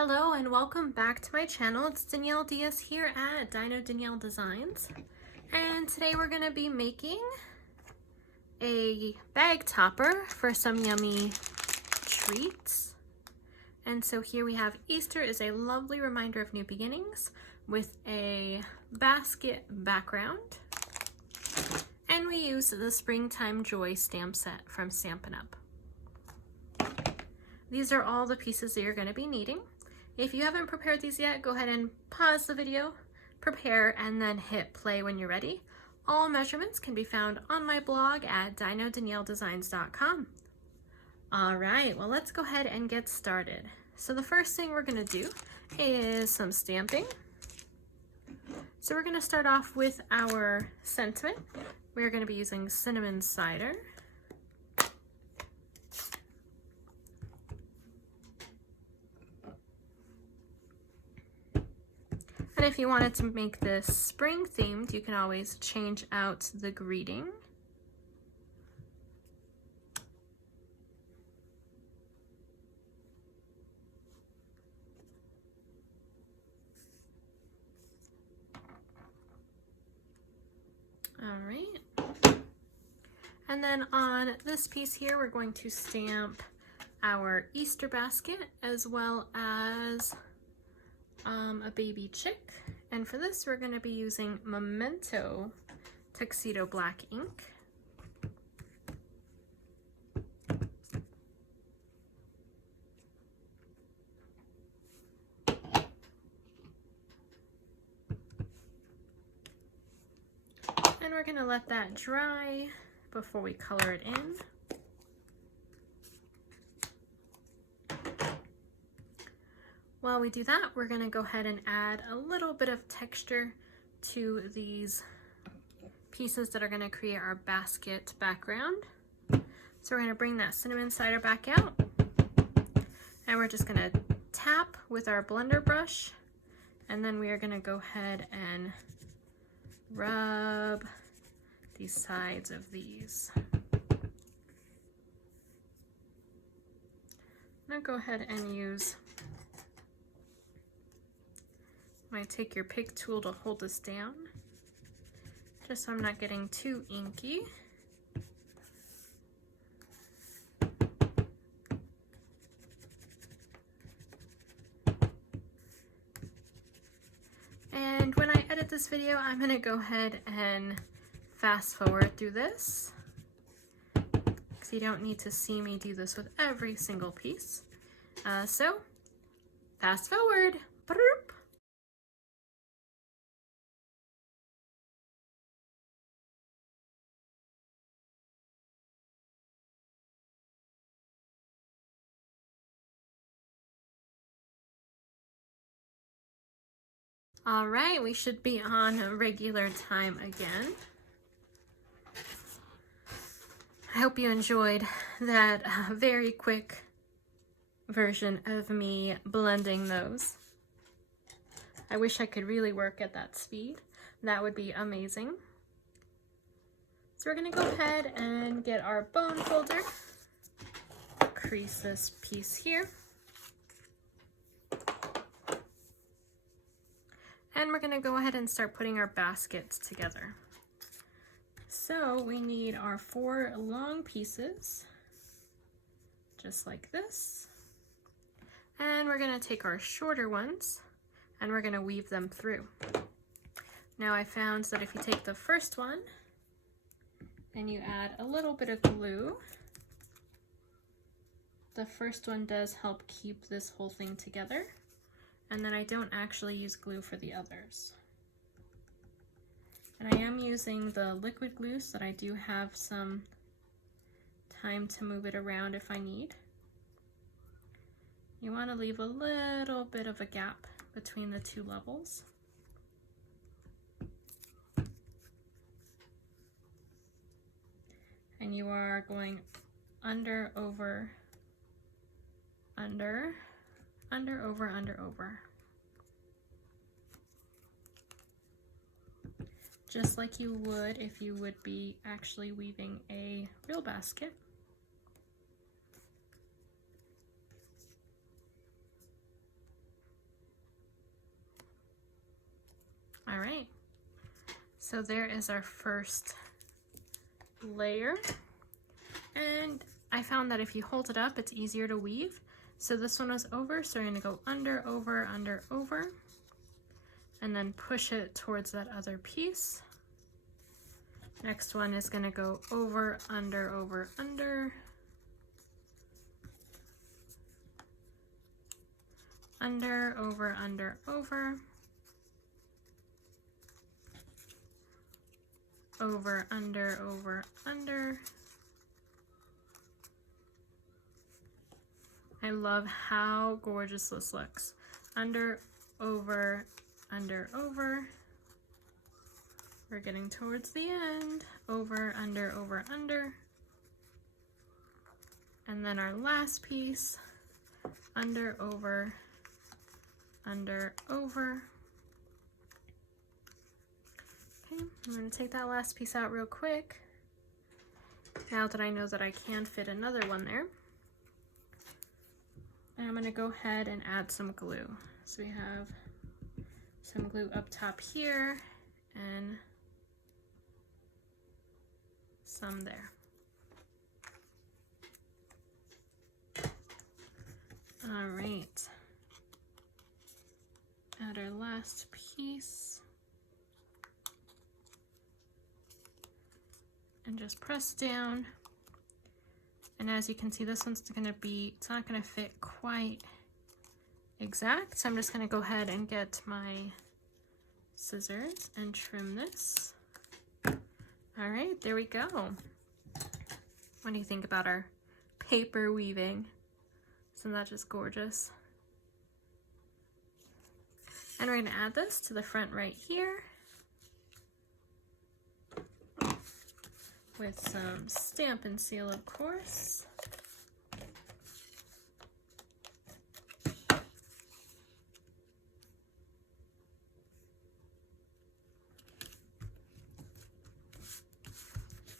Hello and welcome back to my channel. It's Danielle Diaz here at Dino Danielle Designs. And today we're going to be making a bag topper for some yummy treats. And so here we have Easter is a lovely reminder of new beginnings with a basket background. And we use the Springtime Joy stamp set from Stampin' Up! These are all the pieces that you're going to be needing. If you haven't prepared these yet, go ahead and pause the video, prepare, and then hit play when you're ready. All measurements can be found on my blog at dinodanielledesigns.com. All right, well, let's go ahead and get started. So the first thing we're going to do is some stamping. So we're going to start off with our sentiment. We're going to be using cinnamon cider. And if you wanted to make this spring themed, you can always change out the greeting. All right. And then on this piece here, we're going to stamp our Easter basket as well as a baby chick, and for this we're going to be using Memento Tuxedo Black ink. And we're going to let that dry before we color it in. While we do that, we're going to go ahead and add a little bit of texture to these pieces that are going to create our basket background. So we're going to bring that cinnamon cider back out, and we're just going to tap with our blender brush, and then we are going to go ahead and rub the sides of these. I'm going to go ahead and use take your pick tool to hold this down, just so I'm not getting too inky. And when I edit this video, I'm going to go ahead and fast forward through this, because you don't need to see me do this with every single piece. So fast forward. All right, we should be on a regular time again. I hope you enjoyed that very quick version of me blending those. I wish I could really work at that speed. That would be amazing. So we're gonna go ahead and get our bone folder, crease this piece here. And we're going to go ahead and start putting our baskets together. So we need our 4 long pieces, just like this. And we're going to take our shorter ones and we're going to weave them through. Now I found that if you take the first one and you add a little bit of glue, the first one does help keep this whole thing together. And then I don't actually use glue for the others. And I am using the liquid glue so that I do have some time to move it around if I need. You want to leave a little bit of a gap between the 2 levels. And you are going under, over, under, under, over, under, over. Just like you would if you would be actually weaving a real basket. So there is our first layer. And I found that if you hold it up, it's easier to weave. So this one was over, so we're gonna go under, over, under, over, and then push it towards that other piece. Next one is gonna go over, under, over, under, under, over, under, over, over, under, over, under. I love how gorgeous this looks. Under, over, under, over. We're getting towards the end. Over, under, over, under. And then our last piece, under, over, under, over. Okay, I'm going to take that last piece out real quick. Now that I know that I can fit another one there. And I'm going to go ahead and add some glue. So we have some glue up top here and some there. All right. Add our last piece. And just press down. And as you can see, this one's gonna be, it's not gonna fit quite exact. So I'm just gonna go ahead and get my scissors and trim this. All right, there we go. What do you think about our paper weaving? Isn't that just gorgeous? And we're gonna add this to the front right here with some Stampin' Seal, of course.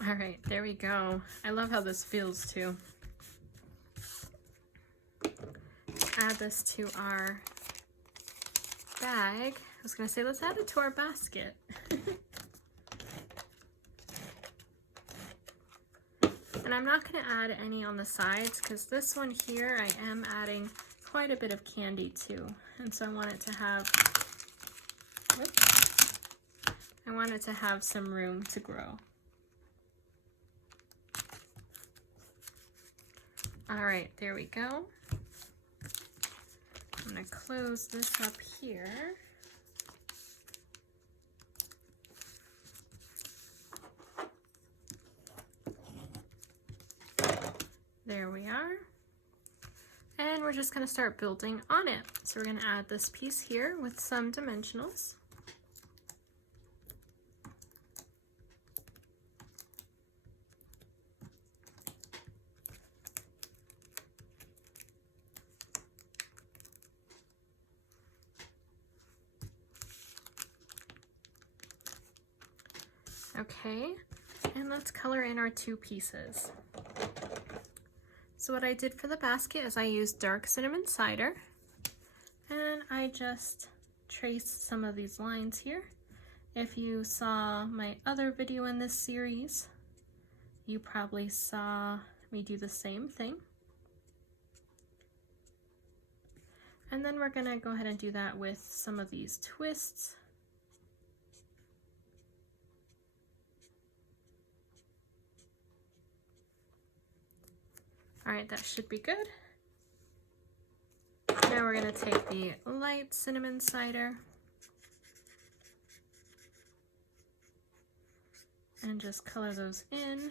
All right, there we go. I love how this feels too. Add this to our bag. I was gonna say, let's add it to our basket. And I'm not gonna add any on the sides because this one here, I am adding quite a bit of candy too. And so I want it to have, whoops, I want it to have some room to grow. All right, there we go. I'm gonna close this up here. There we are. And we're just gonna start building on it. So we're gonna add this piece here with some dimensionals. Okay, and let's color in our two pieces. So what I did for the basket is I used dark cinnamon cider, and I just traced some of these lines here. If you saw my other video in this series, you probably saw me do the same thing. And then we're gonna go ahead and do that with some of these twists. All right, that should be good. Now we're gonna take the light cinnamon cider and just color those in.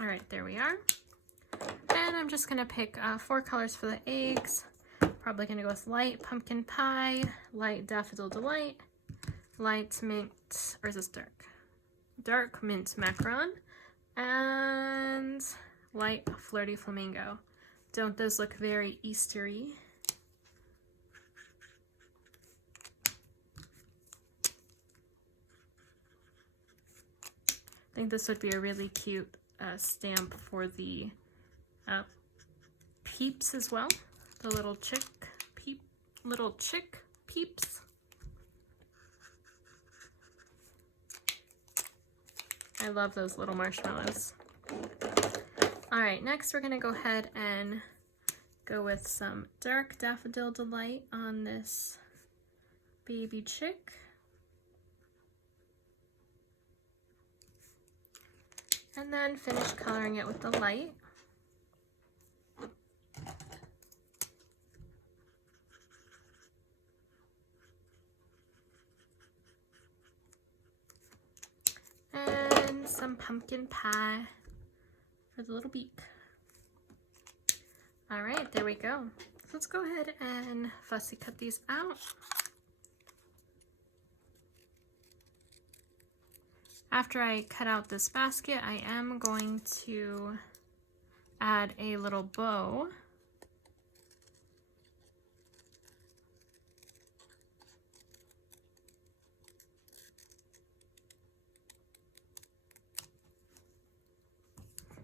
All right, there we are. And I'm just gonna pick 4 colors for the eggs. Probably gonna go with light pumpkin pie, light daffodil delight, light mint, or is this dark? Dark mint macaron, and light flirty flamingo. Don't those look very Eastery? I think this would be a really cute stamp for the peeps as well. The little chick peeps. I love those little marshmallows. All right, next we're gonna go ahead and go with some dark Daffodil Delight on this baby chick. And then finish coloring it with the light. And some pumpkin pie for the little beak. All right, there we go. So let's go ahead and fussy cut these out. After I cut out this basket, I am going to add a little bow.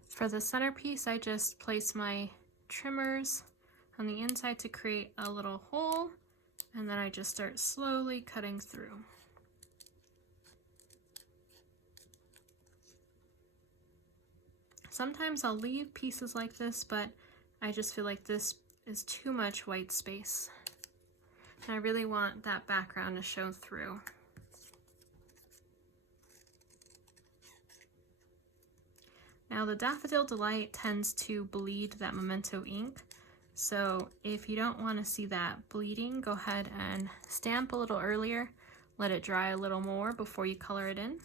For the centerpiece, I just place my trimmers on the inside to create a little hole, and then I just start slowly cutting through. Sometimes I'll leave pieces like this, but I just feel like this is too much white space. And I really want that background to show through. Now the Daffodil Delight tends to bleed that Memento ink, so if you don't want to see that bleeding, go ahead and stamp a little earlier, let it dry a little more before you color it in.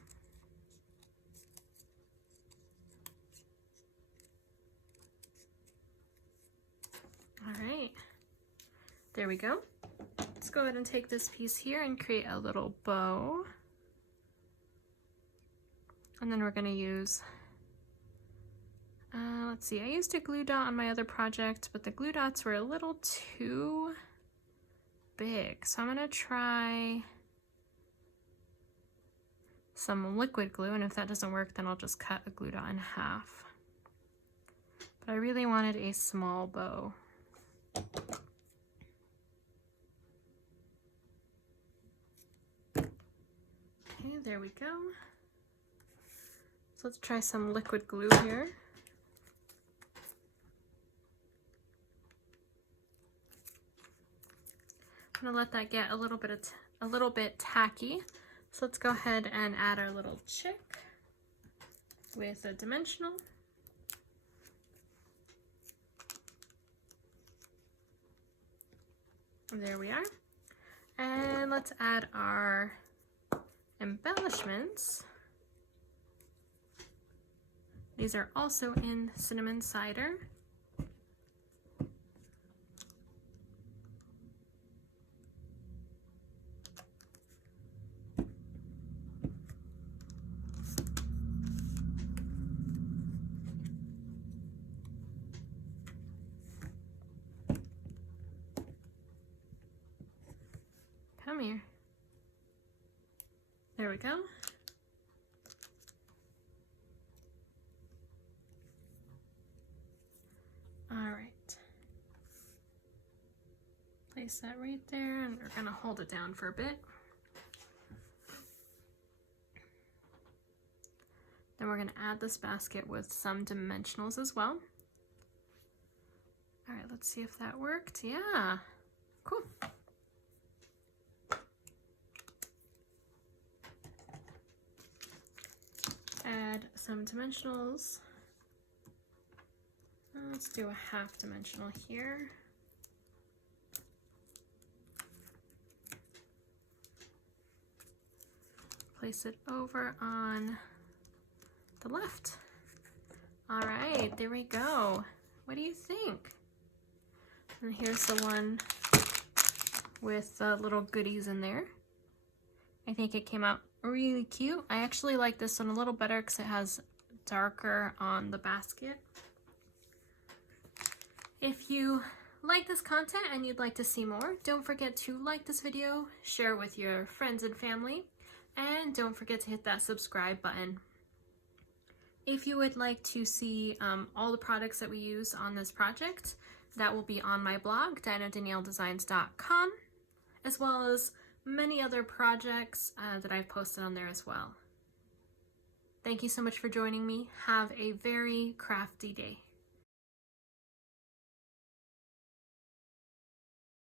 All right, there we go. Let's go ahead and take this piece here and create a little bow. And then we're going to use, let's see, I used a glue dot on my other project, but the glue dots were a little too big. So I'm going to try some liquid glue, and if that doesn't work, then I'll just cut a glue dot in half. But I really wanted a small bow. Okay, there we go. So let's try some liquid glue here. I'm gonna let that get a little bit tacky. So let's go ahead and add our little chick with a dimensional. There we are. And let's add our embellishments. These are also in cinnamon cider. Come here. There we go. All right. Place that right there, and we're gonna hold it down for a bit. Then we're gonna add this basket with some dimensionals as well. All right, let's see if that worked. Yeah, cool. Add some dimensionals. Let's do a half dimensional here. Place it over on the left. All right, there we go. What do you think? And here's the one with the little goodies in there. I think it came out really cute. I actually like this one a little better because it has darker on the basket. If you like this content and you'd like to see more, don't forget to like this video, share with your friends and family, and don't forget to hit that subscribe button. If you would like to see all the products that we use on this project, that will be on my blog, dinodanielledesigns.com, as well as many other projects that I've posted on there as well. Thank you so much for joining me. Have a very crafty day.